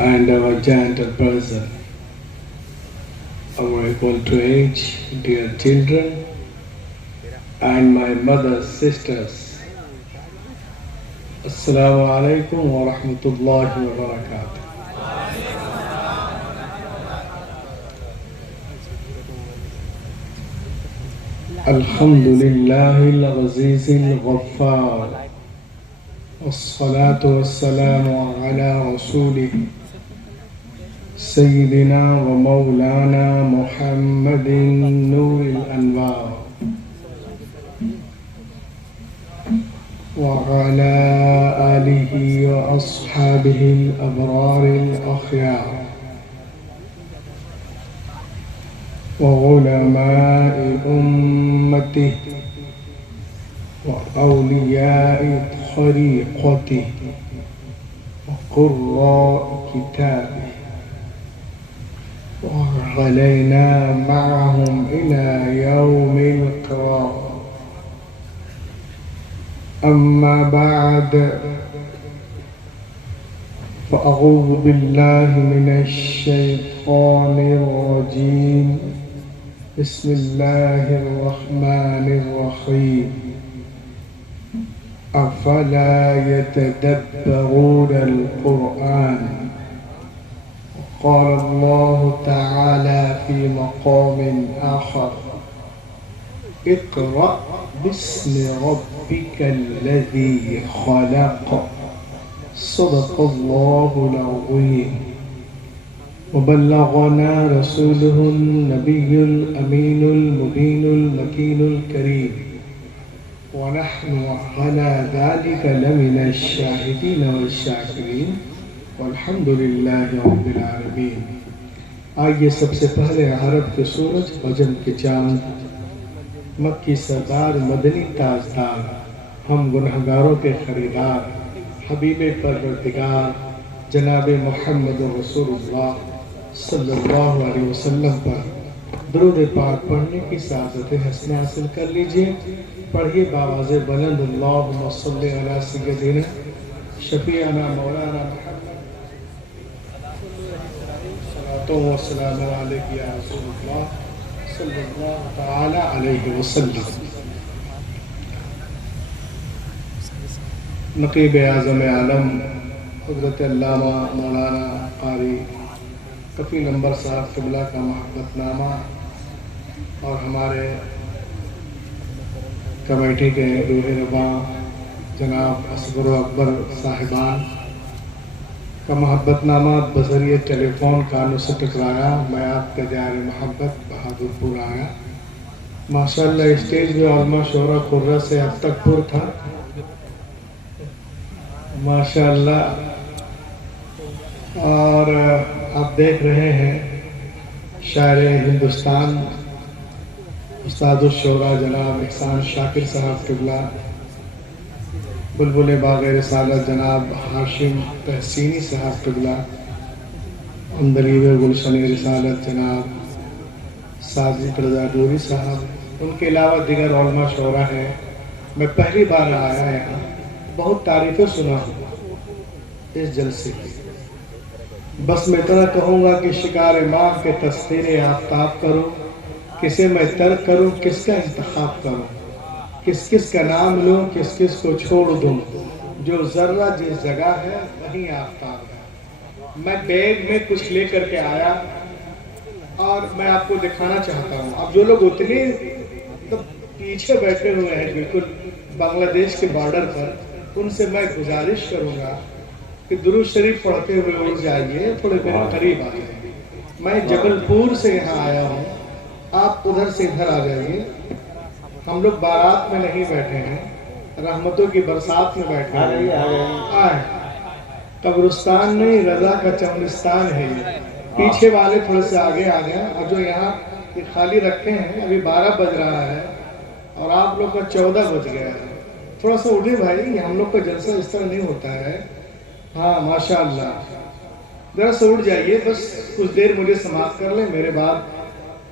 and our gentle person, our equal to age, dear children, and my mother's sisters. Assalamu alaikum wa rahmatullahi wa barakatuh. Alhamdulillahi al-Aziz al-Ghaffar, was-salatu was-salamu ala rasulih Sayyidina wa Mawlana Muhammadin Nuril Anwar وعلى آله وأصحابه الأبرار الأخيار وعلماء أمته وأولياء طريقته وقراء كتابه وعلينا معهم إلى يوم القيامة. أما بعد فأعوذ بالله من الشيطان الرجيم. بسم الله الرحمن الرحيم. أفلا يتدبرون القرآن؟ قال الله تعالى في مقام آخر: اقرأ باسم ربك الذي خلق. صدق الله العظيم. وبلغنا رسوله النبي الأمين المبين المكين الكريم، ونحن على ذلك لمن الشاهدين والشاكرين والحمد لله رب العالمين. آئیے سب سے پہلے عرب کے سورج، عجم کے چاند، مکی سردار، مدنی تاجدار، ہم گنہگاروں کے خریدار، حبیب پروردگار جناب محمد رسول اللہ صلی اللہ علیہ وسلم پر درود پاک پڑھنے کی سعادت حسنہ حاصل کر لیجئے. پڑھیے باواز بلند: اللہم صلی علی سیدنا شفیعنا مولانا محمد صلاۃ و سلام علیک یا رسول اللہ صلی اللہ تعالی علیہ وسلم. نقیب اعظم عالم حضرت علامہ مولانا قاری کفیل انور صاحب قبلہ کا محبت نامہ اور ہمارے کمیٹی کے روح رباں جناب اصغر و اکبر صاحبان کا محبت نامہ بذریعہ ٹیلی فون کانوں سے ٹکرایا. میں آپ کا دیار محبت بہادر پور آیا. ماشاءاللہ اسٹیج بھی علماء شورا قرہ سے اب تک پر تھا ماشاءاللہ. اور آپ دیکھ رہے ہیں شاعر ہندوستان استاد الشورا جناب احسان شاکر صاحب قبلہ، بلبل باغ رسالت جناب ہاشم تحسینی صاحب قبلہ، اندلیب گلشن رسالت جناب صادق رضا ڈوری صاحب، ان کے علاوہ دیگر علماء شورا ہیں. میں پہلی بار آیا یہاں، بہت تعریفیں سنا ہوں اس جلسے کی. بس میں اتنا کہوں گا کہ شکار ماہ کے تسخیر آفتاب کرو، کسے میں ترک کروں، کس کا انتخاب کروں، کس کس کا نام لوں، کس کس کو چھوڑ دوں. جو ذرہ جس جگہ ہے وہیں آفتاب ہے. میں بیگ میں کچھ لے کر کے آیا اور میں آپ کو دکھانا چاہتا ہوں. اب جو لوگ اتنے پیچھے بیٹھے ہوئے ہیں بالکل بنگلہ دیش کے بارڈر پر، ان سے میں گزارش کروں گا کہ درود شریف پڑھتے ہوئے اٹھ جائیے، تھوڑے میرے قریب آ جائیے. میں جبل پور سے یہاں آیا ہوں، آپ ادھر سے ادھر آ جائیے. ہم لوگ بارات میں نہیں بیٹھے ہیں، رحمتوں کی برسات میں بیٹھے ہیں. قبرستان نہیں، رضا کا چمنستان ہے یہ. پیچھے والے تھوڑے سے آگے آ گئے. اور جو یہاں خالی رکھے ہیں، ابھی 12 بج رہا ہے اور آپ لوگ کا 14 بج گیا ہے. تھوڑا سا اٹھے بھائی، ہم لوگ کا جلسہ اس طرح نہیں ہوتا ہے. ہاں ماشاءاللہ، ذرا سے اٹھ جائیے، بس کچھ دیر مجھے سماعت کر لیں. میرے بعد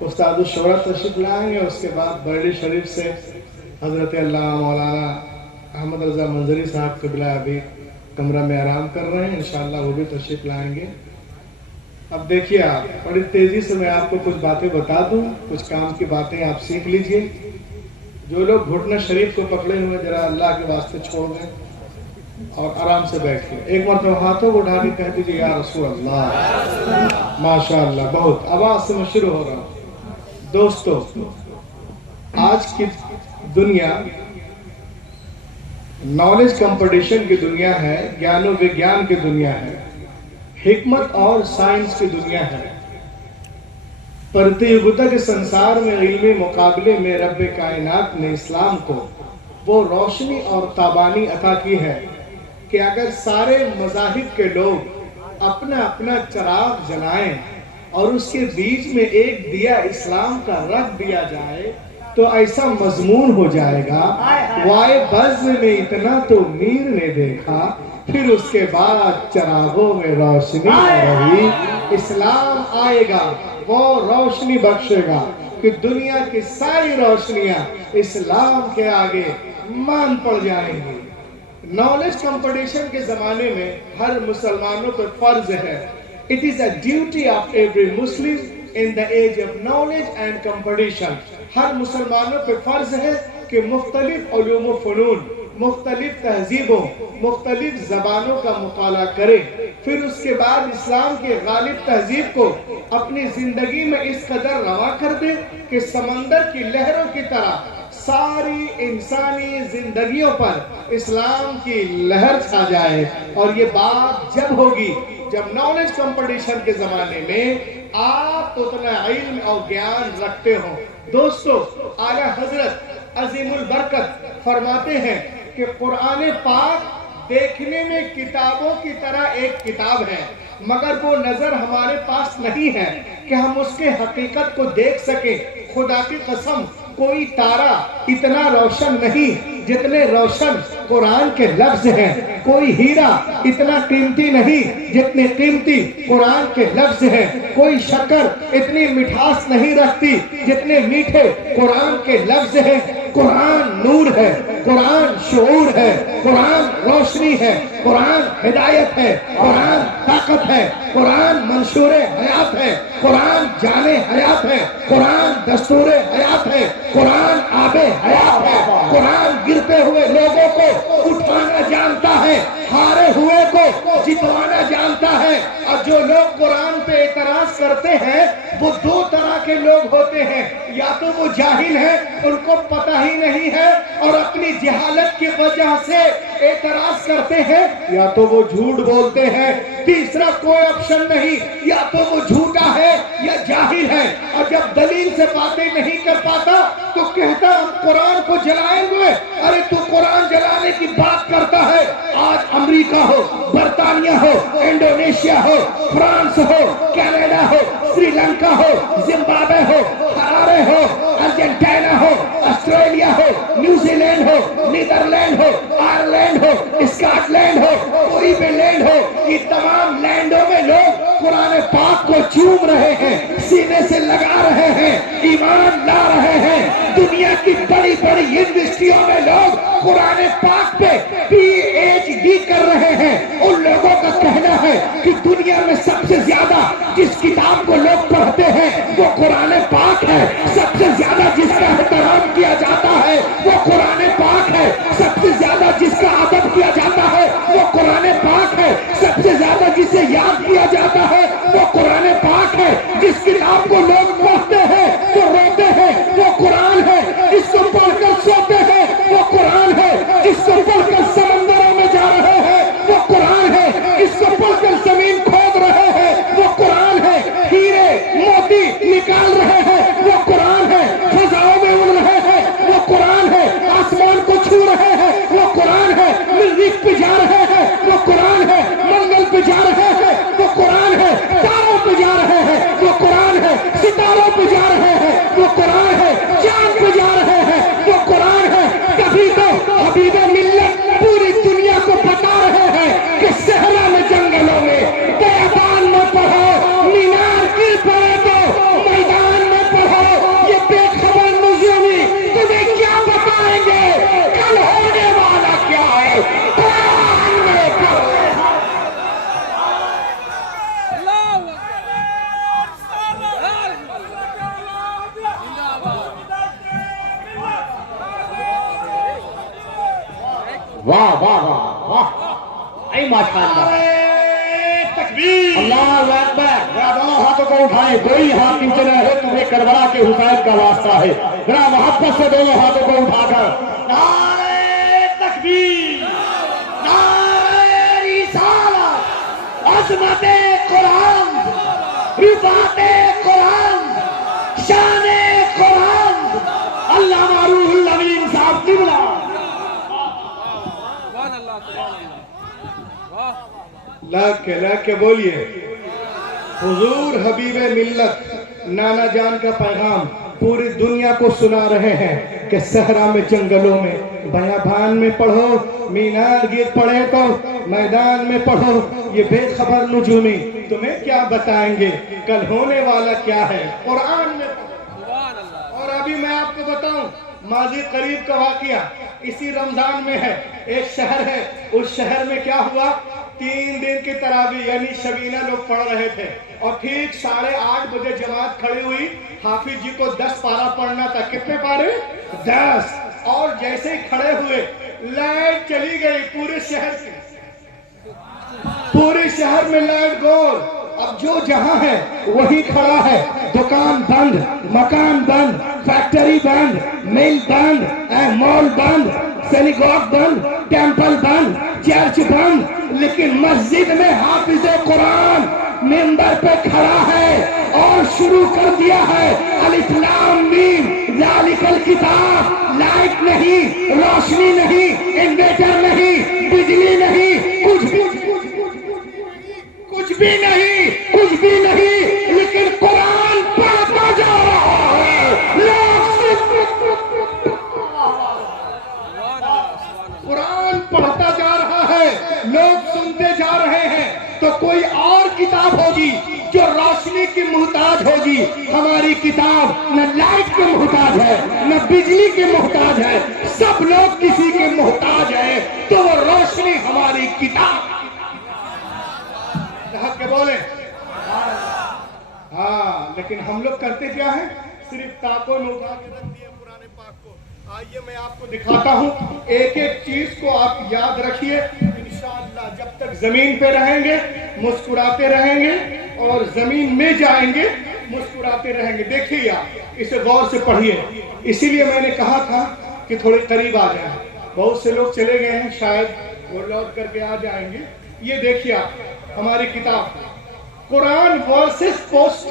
استاد الشورا تشریف لائیں گے، اس کے بعد بریلی شریف سے حضرت علامہ مولانا احمد رضا منظری صاحب قبلہ ابھی کمرہ میں آرام کر رہے ہیں، انشاءاللہ وہ بھی تشریف لائیں گے. اب دیکھیے آپ بڑی تیزی سے میں آپ کو کچھ باتیں بتا دوں، کچھ کام کی باتیں آپ سیکھ لیجئے۔ جو لوگ گھٹنا شریف کو پکڑے ہوئے ذرا اللہ کے واسطے چھوڑ دیں اور آرام سے بیٹھ کے ایک مرتبہ ہاتھوں کو اٹھا کے کہہ دیجیے یا رسول اللہ۔ ماشاءاللہ، بہت آواز سے میں شروع ہو رہا ہوں۔ دوستو، آج کی دنیا نالج کمپٹیشن کی دنیا ہے، گیان و وگیان کی دنیا ہے، حکمت اور سائنس کی دنیا ہے۔ پرتیوگتا کے سنسار میں علمی مقابلے میں رب کائنات نے اسلام کو وہ روشنی اور تابانی عطا کی ہے کہ اگر سارے مذاہب کے لوگ اپنا اپنا چراغ جلائیں اور اس کے بیچ میں ایک دیا اسلام کا رکھ دیا جائے تو ایسا مضمون ہو جائے گا، وائے بزم میں اتنا تو میر نے دیکھا، پھر اس کے بعد چراغوں میں روشنی رہی۔ اسلام آئے گا، وہ روشنی بخشے گا کہ دنیا کی ساری روشنیاں اسلام کے آگے مان پڑ جائیں گی۔ نالج کمپٹیشن کے زمانے میں ہر مسلمانوں پر فرض ہے۔ It is a duty of every Muslim in the age of knowledge and competition۔ ہر مسلمانوں پر فرض ہے کہ مختلف علوم و فنون، مختلف تہذیبوں، مختلف زبانوں کا مطالعہ کرے، پھر اس کے بعد اسلام کے غالب تہذیب کو اپنی زندگی میں اس قدر رواں کر دے کہ سمندر کی لہروں کی طرح ساری انسانی زندگیوں پر اسلام کی لہر چھا جائے۔ اور یہ بات جب ہوگی جب نالج کمپٹیشن کے زمانے میں آپ اتنا علم اور گیان رکھتے ہوں۔ دوستو، اعلیٰ حضرت عظیم البرکت فرماتے ہیں کہ قرآن پاک دیکھنے میں کتابوں کی طرح ایک کتاب ہے، مگر وہ نظر ہمارے پاس نہیں ہے کہ ہم اس کے حقیقت کو دیکھ سکیں۔ خدا کی قسم، کوئی تارا اتنا روشن نہیں جتنے روشن قرآن کے لفظ ہیں، کوئی ہیرا اتنا قیمتی نہیں جتنے قیمتی قرآن کے لفظ ہیں، کوئی شکر اتنی مٹھاس نہیں رکھتی جتنے میٹھے قرآن کے لفظ ہیں۔ قرآن نور ہے، قرآن شعور ہے، قرآن روشنی ہے، قرآن ہدایت ہے، قرآن طاقت ہے، قرآن منشور حیات ہے، قرآن جان حیات ہے، قرآن دستور حیات ہے، قرآن آب حیات ہے، قرآن گرتے ہوئے لوگوں کو اٹھانا جانتا ہے، ہارے ہوئے کو جتوانا جانتا ہے۔ اور جو لوگ قرآن پہ اعتراض کرتے ہیں وہ دو طرح کے لوگ ہوتے ہیں، یا تو وہ جاہل ہیں، ان کو پتہ ہی نہیں ہے اور اپنی جہالت کی وجہ سے اعتراض کرتے ہیں، یا تو وہ جھوٹ بولتے ہیں۔ تیسرا کوئی آپشن نہیں، یا تو وہ جھوٹا ہے یا جاہل ہے۔ اور جب دلیل سے باتیں نہیں کر پاتا تو کہتا ہم قرآن کو جلائیں گے۔ ارے تو قرآن جلانے کی بات کرتا ہے، آج امریکہ ہو، برطانیہ ہو، انڈونیشیا ہو، فرانس ہو، کینیڈا ہو، سری لنکا ہو، زمبابوے ہو، ہرارے ہو، ارجنٹائنا ہو، آسٹریلیا ہو، نیوزی لینڈ ہو، نیدرلینڈ ہو، آئرلینڈ ہو، اسکاٹ لینڈ ہو، کوئی بھی لینڈ ہو، یہ تمام لینڈوں میں لوگ قرآن پاک کو چوم رہے ہیں، سینے سے لگا رہے ہیں، ایمان لا رہے ہیں۔ دنیا کی بڑی بڑی یونیورسٹیوں میں لوگ قرآن پاک پہ PhD کر رہے ہیں۔ ان لوگوں کا کہنا ہے کہ دنیا میں سب سے زیادہ جس کتاب کو لوگ پڑھتے ہیں وہ قرآن پاک ہے، سب سے زیادہ جس کا احترام کیا جاتا ہے وہ قرآن پاک ہے، سب سے زیادہ جس کا ادب کیا جاتا ہے وہ قرآن پاک ہے، سب سے زیادہ جسے یاد کیا جاتا ہے وہ قرآن پاک ہے۔ جس کتاب کو لوگ پڑھتے ہیں وہ روتے ہیں وہ قرآن ہے، جس کو پڑھ کر سوتے ہیں وہ قرآن ہے، جس کو پڑھ کر سمندروں میں جا رہے ہیں وہ قرآن ہے، جس کو پڑھ کر زمین کھود رہے ہیں وہ قرآن ہے، ہیرے موتی نکال رہے ہیں وہ قرآن ہے، فضاؤں میں اڑ رہے ہیں وہ قرآن ہے، آسمان کو چھو رہے ہیں وہ قرآن ہے، مریخ پہ جا رہے ہیں وہ قرآن ہے، منگل پہ جا رہے ہیں وہ قرآن ہے، تاروں پہ جا رہے ہیں وہ قرآن ہے، ستاروں پہ جا رہے ہیں وہ قرآن ہے، چاند پہ جا رہے ہیں وہ قرآن ہے۔ کبھی تو حبیب ملت پوری دنیا کو بتا رہے ہیں کہ صحرا میں، جنگلوں میں، بیابان میں پڑھو، مینار کی پڑھے تو میدان میں پڑھو۔ یہ بے خبر نزولی تمہیں کیا بتائیں گے کل ہونے والا کیا ہے، قرآن میں پڑھو۔ واہ واہ واہ واہ، اے ماشاءاللہ، تکبیر، اللہ اکبر۔ ذرا دونوں ہاتھوں کو اٹھائیں، کوئی ہاتھ نیچے نہ رہے، تمہیں کربلا کے حسین کا واسطہ ہے۔ ذرا محبت سے دونوں ہاتھوں کو اٹھا کر نعرہ تکبیر، نعرہ رسالت، عظمت قرآن، رفعت قرآن، شان قرآن، علامہ روح الامین صاحب قبلہ۔ لا کے بولیے، حضور حبیب ملت نانا جان کا پیغام پوری دنیا کو سنا رہے ہیں کہ صحرا میں، جنگلوں میں، بیابان میں پڑھو، مینار گیر پڑھے تو میدان میں پڑھو، یہ بے خبر نجومی تمہیں کیا بتائیں گے کل ہونے والا کیا ہے، قرآن میں پڑھو۔ اور ابھی میں آپ کو بتاؤں، ماضی قریب کا واقعہ اسی رمضان میں ہے۔ ایک شہر ہے، اس شہر میں کیا ہوا، 3 دن کی تراویح یعنی شبینہ لوگ پڑھ رہے تھے، اور ٹھیک 8:30 بجے جماعت کھڑی ہوئی، حافظ جی کو 10 پارہ پڑھنا تھا۔ کتنے پارے؟ 10۔ اور جیسے ہی کھڑے ہوئے لائٹ چلی گئی پورے شہر کی، پورے شہر میں لائٹ گول۔ اب جو جہاں ہے وہی کھڑا ہے، دکان بند، مکان بند، فیکٹری بند، مل بند، مال بند، سینیگوگ بند، ٹیمپل بند، چرچ بند، لیکن مسجد میں حافظ قرآن منبر پہ کھڑا ہے اور شروع کر دیا ہے، الف لام میم ذالک الکتاب۔ لائٹ نہیں، روشنی نہیں، انویٹر نہیں، بجلی نہیں، کچھ بھی نہیں، لیکن قرآن پڑھتا جا رہا ہے، قرآن پڑھتا جا رہا ہے، لوگ سنتے جا رہے ہیں۔ تو کوئی اور کتاب ہوگی جو روشنی کی محتاج ہوگی، ہماری کتاب نہ لائٹ کے محتاج ہے، نہ بجلی کے محتاج ہے، سب لوگ کسی کے محتاج ہیں، تو وہ روشنی ہماری کتاب کے بولے۔ ہاں، لیکن ہم لوگ کرتے کیا ہیں، صرف تاکوں میں اٹھا کے رکھ دیے قرآن پاک کو۔ آئیے میں آپ کو دکھاتا ہوں، ایک ایک چیز کو آپ یاد رکھیے، انشاءاللہ جب تک زمین پہ رہیں گے مسکراتے رہیں گے، اور زمین میں جائیں گے مسکراتے رہیں گے۔ دیکھیے آپ اسے غور سے پڑھیے، اسی لیے میں نے کہا تھا کہ تھوڑے قریب آ جائیں۔ بہت سے لوگ چلے گئے ہیں، شاید وہ لوٹ کر کے آ جائیں گے۔ یہ دیکھیے آپ ہماری کتاب قرآن verses post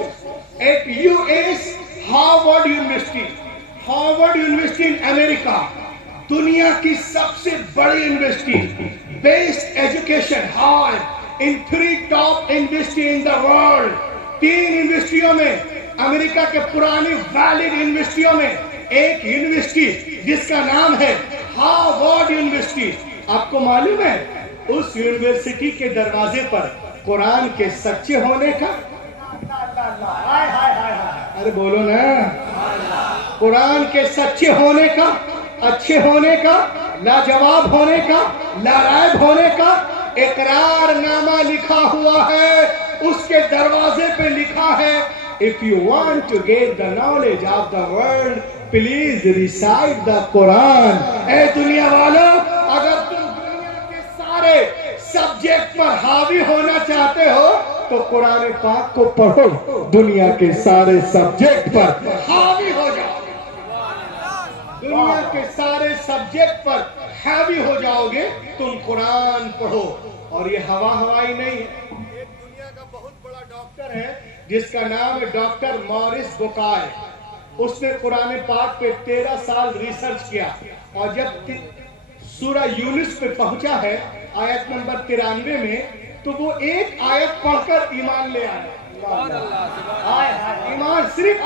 at US Harvard university, Harvard university in امریکہ، دنیا کی سب سے بڑی یونیورسٹی، best education high in 3 top university in the world. 3 یونیورسٹیوں میں، امریکہ کے پرانی ویلڈ یونیورسٹیوں میں ایک یونیورسٹی جس کا نام ہے ہارورڈ یونیورسٹی۔ آپ کو معلوم ہے اس یونیورسٹی کے دروازے پر قرآن کے سچے ہونے کا، ارے بولو نا، قرآن کے سچے ہونے کا، اچھے ہونے کا، لاجواب ہونے کا، لارائب ہونے کا اقرار نامہ لکھا ہوا ہے۔ اس کے دروازے پہ لکھا ہے if you want to get the knowledge of the world please recite the قرآن۔ اے دنیا والوں، اگر تم دنیا کے سارے سبجیکٹ پر حاوی ہونا چاہتے ہو تو قرآن پاک کو پڑھو، دنیا کے سارے سبجیکٹ پر حاوی ہو جاؤ گے، دنیا کے سارے سبجیکٹ پر حاوی ہو جاؤ گے تم قرآن پڑھو۔ اور یہ ہوائی نہیں ہے، ایک دنیا کا بہت بڑا ڈاکٹر ہے جس کا نام ہے ڈاکٹر مورس بکائے۔ اس نے قرآن پاک پہ 13 سال ریسرچ کیا، اور جب سورہ یونس پہ پہنچا ہے آیت نمبر 93 میں، تو وہ ایک آیت پڑھ کر ایمان لے آیا۔ ایمان صرف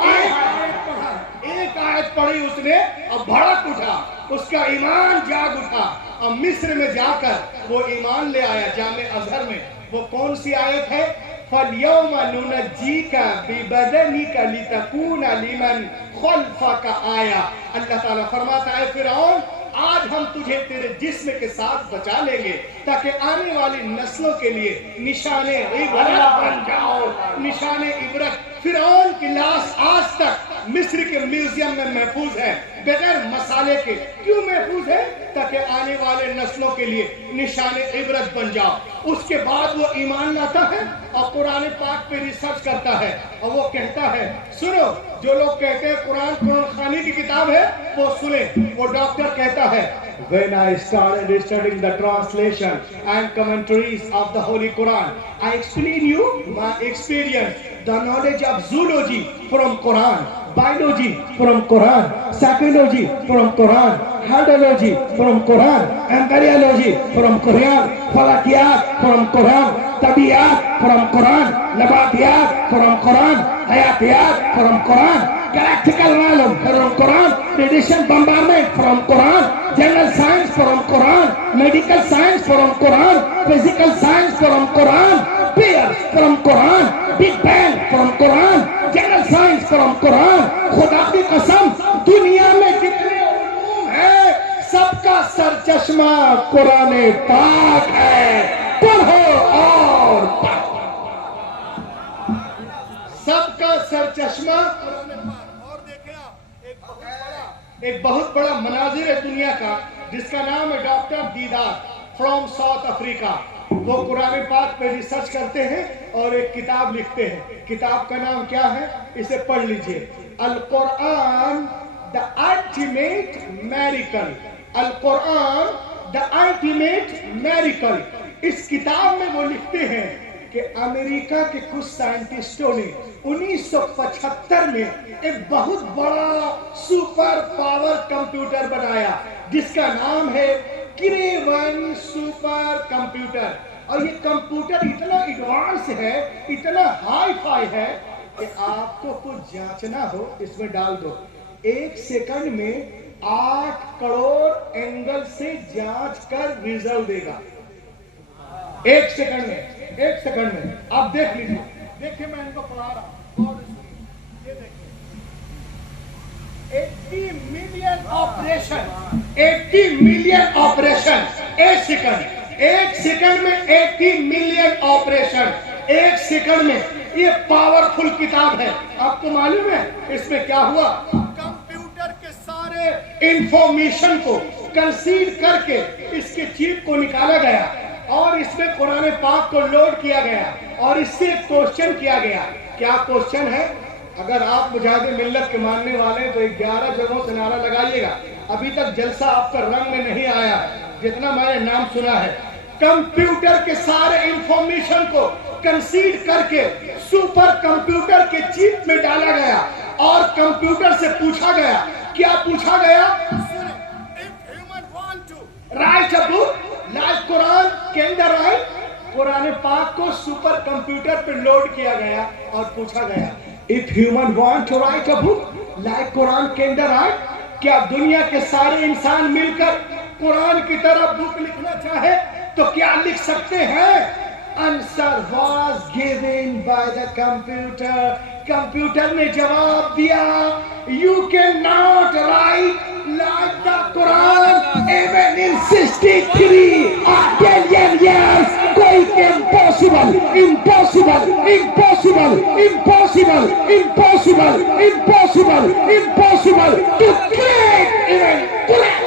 ایک آیت پڑھی اس نے، اب بھڑک اٹھا، اس کا ایمان جاگ اٹھا، اب مصر میں جا کر وہ ایمان لے آیا جامع ازہر میں۔ وہ کون سی آیت ہے؟ فَالْيَوْمَ نُنَجِّيكَ بِبَدَنِكَ لِتَكُونَ لِمَنْ خَلْفَكَ آیَةً۔ اللہ تعالیٰ فرماتا ہے فرعون، آج ہم تجھے تیرے جسم کے ساتھ بچا لیں گے تاکہ آنے والی نسلوں کے لیے نشان عبرت بن جاؤ، نشان عبرت۔ فرعون کی لاش آج تک مصر کے میوزیم میں محفوظ ہے بغیر مسالے کے. کیوں محفوظ ہے؟ تاکہ آنے والے نسلوں کے لیے نشان عبرت بن جاؤ. اس کے بعد وہ ایمان لاتا ہے اور قرآن پاک پہ ریسرچ کرتا ہے اور وہ کہتا ہے سنو. جو لوگ کہتے ہیں قرآن خانی کی کتاب ہے وہ سنیں. وہ ڈاکٹر کہتا ہے when I started studying the translation and commentaries of the Holy Quran, I explain you my experience, the knowledge of zoology from Quran, biology from Quran, psychology from Quran, hydrology from Quran, embryology from Quran, falakiyat from Quran, tabiyat from Quran, nabatiyat from Quran, hayatiyat from Quran, galactical knowledge from Quran, radiation bombardment from Quran, general science from Quran, medical science from Quran, physical science from Quran, bears from Quran, Big Bang from Quran, general science from Quran. خدا کی قسم دنیا میں جتنے علوم ہیں سب کا سرچشمہ قرآن پاک ہے. پڑھو اور پڑھو. سب کا سرچشمہ قرآن پاک. اور دیکھیں آپ ایک بہت بڑا مناظر ہے دنیا کا جس کا نام ہے ڈاکٹر دیدار فرام ساؤتھ افریقہ. وہ قرآن پاک پہ ریسرچ کرتے ہیں اور ایک کتاب لکھتے ہیں. کتاب کا نام کیا ہے؟ اسے پڑھ لیجئے. القرآن the ultimate miracle. القرآن the ultimate miracle. اس کتاب میں وہ لکھتے ہیں کہ امریکہ کے کچھ سائنٹسٹوں نے 1975 میں ایک بہت بڑا سپر پاور کمپیوٹر بنایا جس کا نام ہے کریون سپر کمپیوٹر. اور یہ کمپیوٹر اتنا ایڈوانس ہے, اتنا ہائی فائی ہے کہ آپ کو کچھ جانچنا ہو اس میں ڈال دو. 1 سیکنڈ میں 8 کروڑ اینگل سے جانچ کر ریزلٹ دے گا. 1 سیکنڈ میں, 1 سیکنڈ میں. آپ دیکھ لیجیے. دیکھیں میں ان کو پڑھا رہا ہوں اور یہ دیکھیں 80 million operation, 80 million operation 1 second. 1 second میں 80 ملین آپریشن 1 سیکنڈ میں. یہ پاورفل کتاب ہے. آپ کو معلوم ہے اس میں کیا ہوا؟ کمپیوٹر کے سارے انفارمیشن کو کنسیل کر کے اس کے چپ کو نکالا گیا اور اس میں قرآن پاک کو لوڈ کیا گیا اور اس سے کوشچن کیا گیا. کیا کوشچن ہے؟ اگر آپ مجاہد ملت کے ماننے والے تو 11 جگہوں سے نعرہ لگائیے گا. ابھی تک جلسہ آپ کا رنگ میں نہیں آیا جتنا میں نے نام سنا ہے. کمپیوٹر کے سارے انفارمیشن کو کنسیڈ کر کے سپر کمپیوٹر کے چپ میں ڈالا گیا اور کمپیوٹر سے پوچھا گیا. کیا پوچھا گیا؟ If human want to write a book like Quran, can they write? قرآن پاک کو سپر کمپیوٹر پہ لوڈ کیا گیا اور پوچھا گیا If human want to write a book like Quran, can they write? کیا دنیا کے سارے انسان مل کر قرآن کی طرح بک لکھنا چاہے تو کیا لکھ سکتے ہیں؟ Answer was given by the computer. Computer نے جواب دیا You cannot write like the Quran even in 63 billion years. کوئی impossible, impossible, impossible, impossible, impossible, impossible, impossible to create even Quran.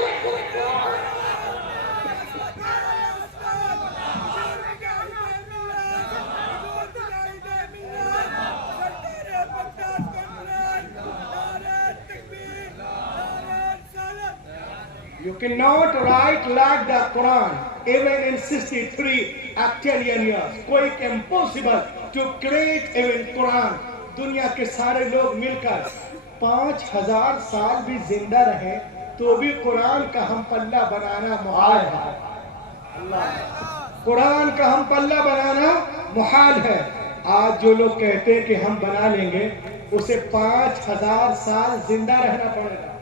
You cannot write like the Quran even in 63 octillion years. کوئی impossible to create even Quran. دنیا کے سارے لوگ مل کر 5000 سال بھی زندہ رہے تو بھی قرآن کا ہم پلہ بنانا محال ہے. قرآن کا ہم پلہ بنانا محال ہے. آج جو لوگ کہتے ہیں کہ ہم بنا لیں گے اسے 5000 سال زندہ رہنا پڑے گا.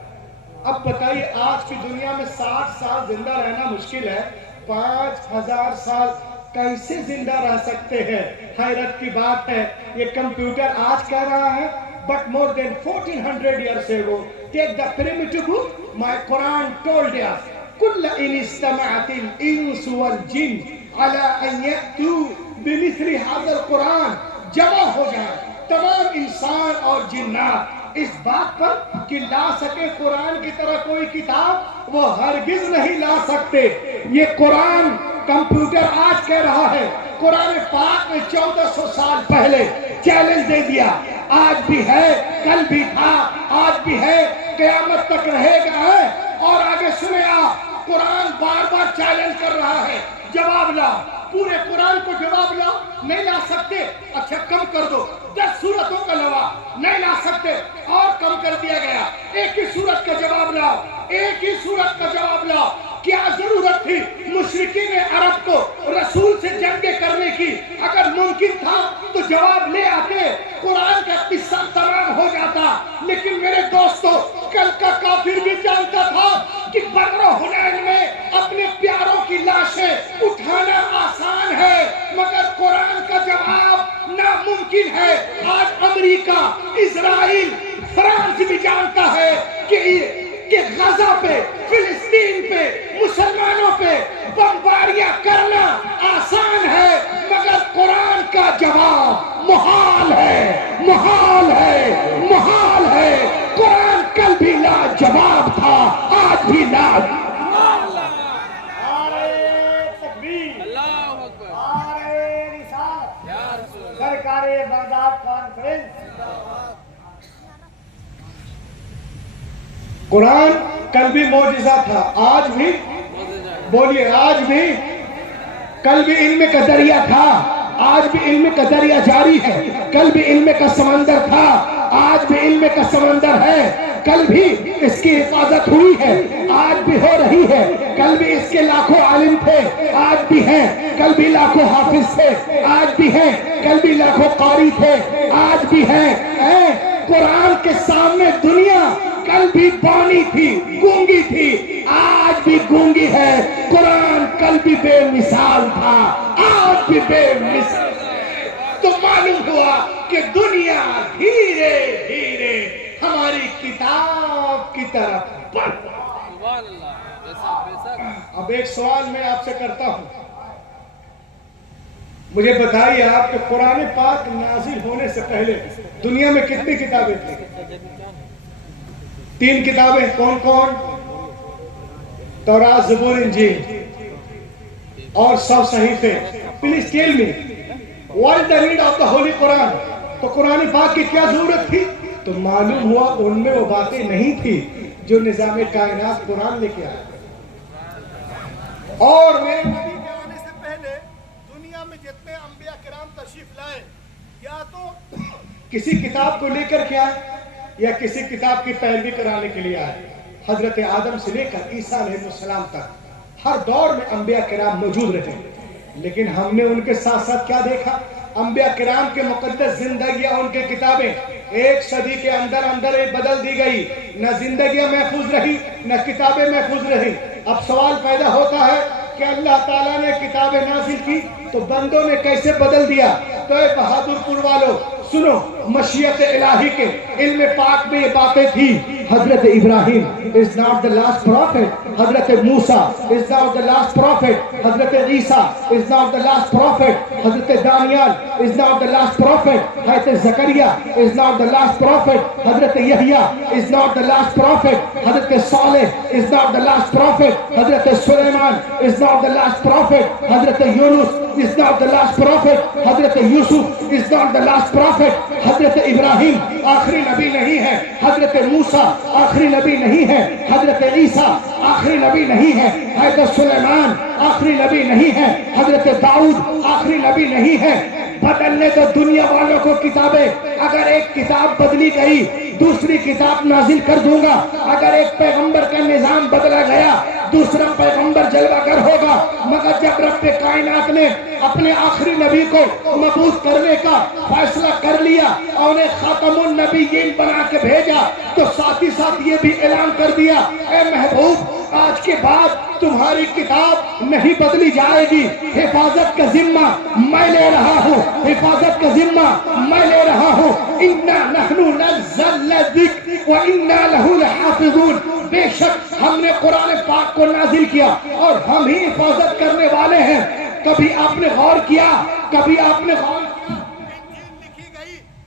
اب بتائیے آج کی دنیا میں 60 سال زندہ رہنا مشکل ہے, 5000 سال کیسے زندہ رہ سکتے ہیں؟ حیرت کی بات ہے. یہ کمپیوٹر آج کہہ رہا ہے but more than 1400 years ago, take the primitive book, my Quran told us كل إن استمعت الإنس والجن على أن يأتوا بمثل هذا القرآن. جمع ہو جائیں تمام انسان اور جنات اس بات پر کہ لا سکے قرآن کی طرح کوئی کتاب، وہ ہرگز نہیں لا سکتے۔ یہ قرآن کمپیوٹر آج کہہ رہا ہے، قرآن پاک نے 1400 سال پہلے چیلنج دے دیا، آج بھی ہے، کل بھی تھا، آج بھی ہے، قیامت تک رہے گا۔ اور آگے سنے آپ، قرآن بار بار چیلنج کر رہا ہے، جواب لاؤ، پورے قرآن کو جواب لاؤ، نہیں لا سکتے، اچھا کم کر دو، 10 سورتوں کا جواب نہیں لا سکتے، اور کم کر دیا گیا، ایک ہی سورت کا جواب لاؤ، ایک ہی سورت کا جواب لاؤ۔ کیا ضرورت تھی مشرکین عرب کو رسول سے جنگیں کرنے کی؟ اگر ممکن تھا تو جواب لے آتے، قرآن کا قصہ تمام ہو جاتا۔ لیکن میرے دوستو، کل کا کافر بھی جانتا تھا کہ بدر و حنین میں اپنے پیاروں کی لاشیں اٹھانا آسان ہے، مگر قرآن کا جواب ناممکن ہے۔ آج امریکہ، اسرائیل، فرانس بھی جانتا ہے کہ غزہ پہ، فلسطین پہ، مسلمانوں پہ بمباریاں کرنا آسان ہے، مگر قرآن کا جواب محال ہے، محال ہے، محال ہے۔ قرآن کل بھی لا جواب تھا، آج بھی لا۔ سرکار بغداد کانفرنس، قرآن کل بھی معجزہ تھا، آج بھی بولیے، آج بھی، کل بھی علم کا دریا تھا، آج بھی علم کا دریا جاری ہے، کل بھی علم کا سمندر تھا، آج بھی علم کا سمندر ہے، کل بھی اس کی حفاظت ہوئی ہے، آج بھی ہو رہی ہے، کل بھی اس کے لاکھوں عالم تھے، آج بھی ہیں، کل بھی لاکھوں حافظ تھے، آج بھی ہیں، کل بھی لاکھوں قاری تھے، آج بھی ہیں۔ قرآن کے سامنے دنیا کل بھی بانی تھی، گونگی تھی، آج بھی گونگی ہے۔ قرآن کل بھی بے مثال تھا، آج بھی بے مثال ہے۔ تو معلوم ہوا کہ دنیا دھیرے دھیرے ہماری کتاب کی طرف بڑھ رہا ہے۔ اب ایک سوال میں آپ سے کرتا ہوں، مجھے بتائیے آپ کہ قرآن پاک نازل ہونے سے پہلے دنیا میں کتنی کتابیں تھیں؟ 3 کتابیں، کون کون؟ تورات، زبور، انجیل، اور 100 صحیفے۔ Please tell me what is the need of the holy قرآن؟ تو قرآن پاک کی کیا ضرورت تھی؟ تو معلوم ہوا ان میں وہ باتیں نہیں تھی جو نظام کائنات قرآن لے کے آیا۔ اور میرے نبی کے آنے سے پہلے دنیا میں جتنے انبیاء کرام تشریف لائے، یا تو کسی کتاب کو لے کر کے آئے یا کسی کتاب کی پیروی کرانے کے لیے آئے۔ حضرت آدم سے لے کر عیسیٰ علیہ السلام تک ہر دور میں انبیاء کرام موجود رہے، لیکن ہم نے ان کے ساتھ ساتھ کیا دیکھا؟ انبیاء کرام کے مقدس زندگیاں، ان کے کتابیں 1 صدی کے اندر اندر بدل دی گئی، نہ زندگیاں محفوظ رہی، نہ کتابیں محفوظ رہی۔ اب سوال پیدا ہوتا ہے کہ اللہ تعالیٰ نے کتابیں نازل کی تو بندوں نے کیسے بدل دیا؟ تو اے بہادر پور والو سنو، مشیت الہی کے علم پاک میں یہ باتیں تھی۔ حضرت ابراہیم is not the last prophet، حضرت موسیٰ is not the last prophet، حضرت عیسیٰ is not the last prophet، حضرت Daniyal is not the last prophet، حضرت زکریا is not the last prophet، حضرت یحییٰ is not the last prophet، حضرت صالح is not the last prophet، حضرت سلیمان is not the last prophet، حضرت یونس is not the last prophet، حضرت یوسف is not the last prophet، حضرت ابراہیم آخری نبی نہیں ہے، حضرت موسیٰ آخری نبی نہیں ہے، حضرت عیسیٰ آخری نبی نہیں ہے، حضرت سلیمان آخری نبی نہیں ہے، حضرت داؤد آخری نبی نہیں ہے۔ بدلنے تو دنیا والوں کو کتابیں، اگر ایک کتاب بدلی گئی دوسری کتاب نازل کر دوں گا، اگر ایک پیغمبر کا نظام بدلا گیا دوسرا پیغمبر جلوہ گر ہوگا، مگر جب رب کائنات نے اپنے آخری نبی کو مبعوث کرنے کا فیصلہ کر لیا اور انہیں خاتم النبیین بنا کے بھیجا تو ساتھ ہی ساتھ یہ بھی اعلان کر دیا، اے محبوب آج کے بعد تمہاری کتاب نہیں بدلی جائے گی، حفاظت کا ذمہ میں لے رہا ہوں، حفاظت کا ذمہ میں لے رہا ہوں۔ اِنَّا نَحْنُ نَزَّلْنَا الذِّكْرَ وَإِنَّا لَهُ لَحَافِظُونَ، بے شک ہم نے قرآن پاک کو نازل کیا اور ہم ہی حفاظت کرنے والے ہیں۔ کبھی آپ نے غور کیا، کبھی آپ نے غور لکھی گئی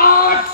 8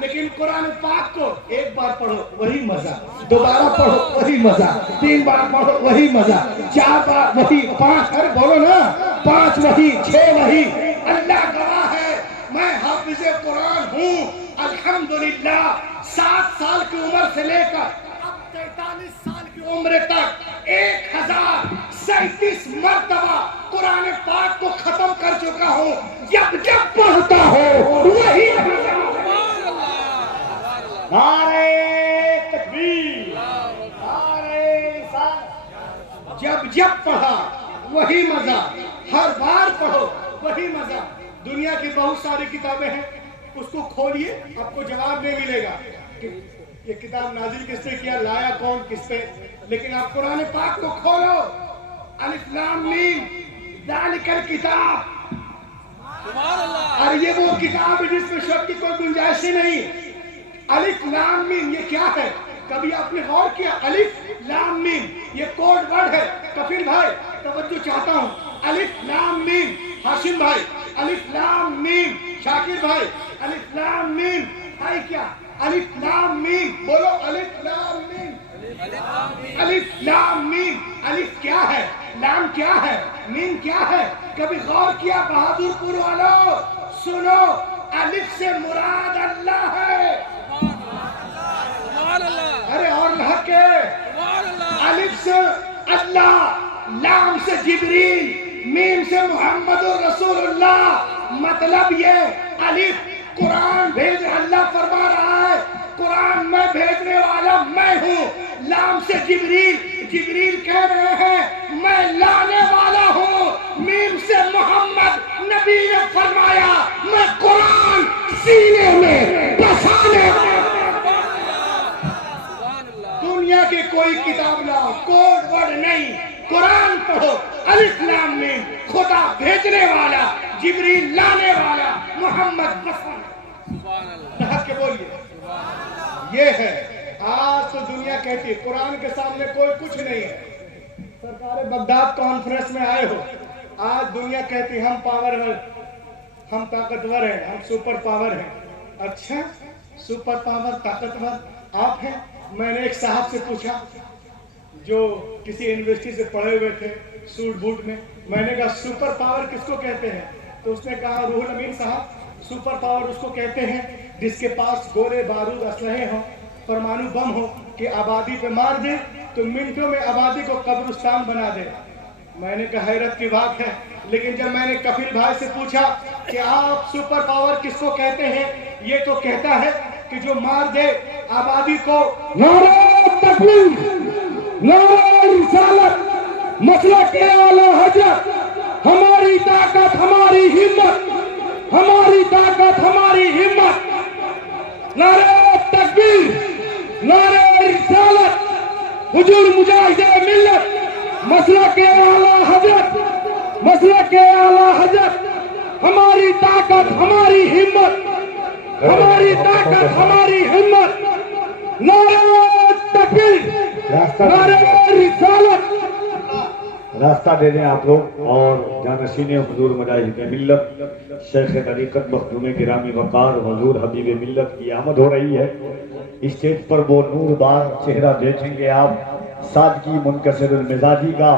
لیکن قرآن پاک کو ایک بار پڑھو وہی مزہ، دوبارہ پڑھو وہی مزہ، 3 بار پڑھو وہی مزہ، 4 بار وہی، 5، ارے بولو نا، 5 وہی، 6 وہی۔ اللہ گواہ ہے میں حافظ قرآن ہوں الحمدللہ، 7 سال کی عمر سے لے کر اب 43 سال کی عمر تک 1037 مرتبہ قرآن پاک کو ختم کر چکا ہوں۔ جب جب پڑھتا ہوں وہی نعرہ تکبیر، نعرہ رسالت۔ جب جب پڑھا وہی مزہ، ہر بار پڑھو وہی مزہ۔ دنیا کی بہت ساری کتابیں ہیں، اس کو کھولیے آپ کو جواب نہیں ملے گا کہ یہ کتاب نازل کس نے کیا، لایا کون، کس پہ، لیکن آپ قرآن پاک کو کھولو، الف لام میم ذالک الکتاب، اور یہ وہ کتاب ہے جس میں شک کی کوئی گنجائش ہی نہیں۔ الف لام میم یہ کیا ہے؟ کبھی آپ نے غور کیا؟ الف لام میم یہ کوڈ ورڈ ہے۔ کفیل بھائی توجہ چاہتا ہوں، الف لام میم، ہاشم بھائی الف لام میم، شاکر بھائی الف لام میم، بھائی کیا الف لام میم، بولو الف لام میم، الف لام میم۔ الف کیا ہے، لام کیا ہے، میم کیا ہے؟ کبھی غور کیا بہادر پور والوں؟ سنو، الف سے مراد اللہ ہے، ارے اور لحق ہے، الف سے اللہ، لام سے جبریل، میم سے محمد رسول اللہ۔ مطلب یہ الف قرآن بھیج، اللہ فرما رہا ہے قرآن میں بھیجنے والا میں ہوں، لام سے جبریل، جبریل کہہ رہے ہیں میں لانے والا ہوں، میم سے محمد، نبی نے فرمایا میں قرآن سینے میں بسانے والا۔ دنیا کے کوئی کتاب لاؤ، کوڈ ورڈ نہیں، قرآن پڑھو، الف لام میم، خدا بھیجنے والا، جبریل لانے والا، محمد رسول کے بولیے یہ ہے۔ آج تو دنیا کہتی ہے قرآن کے سامنے کوئی کچھ نہیں ہے۔ سرکار بغداد کانفرنس میں آئے ہو، آج دنیا کہتی ہے ہم پاور، ہم طاقتور ہیں، ہم سپر پاور ہیں۔ اچھا سپر پاور طاقتور آپ ہیں؟ میں نے ایک صاحب سے پوچھا جو کسی یونیورسٹی سے پڑھے ہوئے تھے، سوٹ بوٹ میں، میں نے کہا سپر پاور کس کو کہتے ہیں؟ تو اس نے کہا روح الامین صاحب سپر پاور اس کو کہتے ہیں جس کے پاس گولے بارود اسلحے ہوں، پرمانو بم ہو کہ آبادی پہ مار دے تو منٹوں میں آبادی کو قبرستان بنا دے۔ میں نے کہا حیرت کی بات ہے، لیکن جب میں نے کفیل بھائی سے پوچھا کہ آپ سپر پاور کس کو کہتے ہیں، یہ تو کہتا ہے کہ جو مار دے آبادی کو۔ نعرہ تکبیر، نعرہ رسالت، مسلک اعلی حضرت، ہماری طاقت ہماری ہمت، ہماری طاقت ہماری ہمت، نعرہ تکبیر، نعرہ رسالت، حضور مجاہد ملت، مسلک اعلی حضرت، مسلک اعلی حضرت، ہماری طاقت ہماری ہمت، ہماری طاقت ہماری ہمت، نعرہ تکبیر، نعرہ رسالت۔ راستہ دے دیں آپ لوگ، اور جانشین حضور مجاہد ملت شیخ طریقت مخدوم گرامی وقار حضور حبیب ملت کی آمد ہو رہی ہے۔ اسٹیج پر وہ نور دار چہرہ دیکھیں گے آپ، سادگی منکسر المزاجی کا،